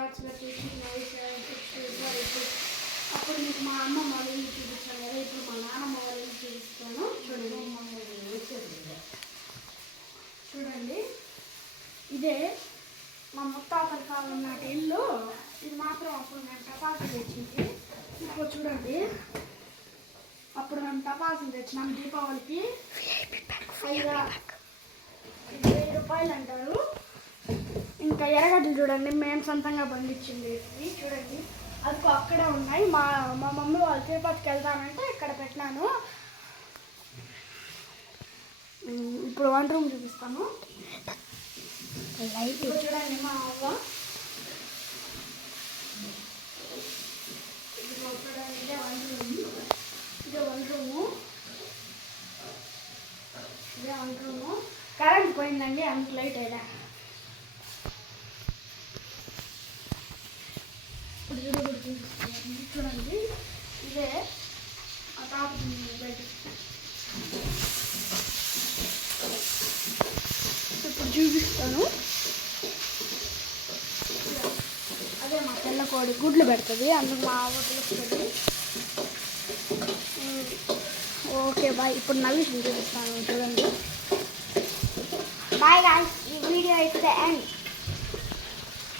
Shorts పెట్టేసి అప్పుడు మీకు మా అమ్మమ్మ వాళ్ళ ఇల్లు చూపించాను కదా, ఇప్పుడు మా నాన్నమ్మ వాళ్ళ ఇల్లు చూపిస్తాను. చూడండి ఇదే మా ముత్తాతల కాలం నాటి ఇల్లు. ఇది మాత్రం అప్పుడు నేను టపాసులు తెచ్చింది. ఇప్పుడు చూడండి, అప్పుడు మేము టపాసులు తెచ్చినాం దీపావళికి. 1000 రూపాయలు అంటారు. ఇంకా ఎర్రగడ్డలు చూడండి, మేము సొంతంగా పండించింది. చూడండి అది అక్కడే ఉన్నాయి. మా మమ్మీ వాళ్ళు తిరుపతికి వెళ్తానంటే ఇక్కడ పెట్టినాను. ఇప్పుడు వంట రూమ్ చూపిస్తాను. చూడండి మా అవ్వ ఇదే వంట రూము. ఇదే వంట రూము. కరెంట్ పోయిందండి, అందుకు లైట్ అయినా. చూడండి ఇదే ఆ టాప్ బయట. ఇప్పుడు చూపిస్తాను. అదే మా తెల్ల కోడి గుడ్లు పెడుతుంది, అందుకు మా అవ్వ పిలుస్తుంది. Okay bye. ఇప్పుడు నవ్విషన్ చూపిస్తాను చూడండి. బాయ్ గాయ్స్, ఈ వీడియో అయితే ఎండ్.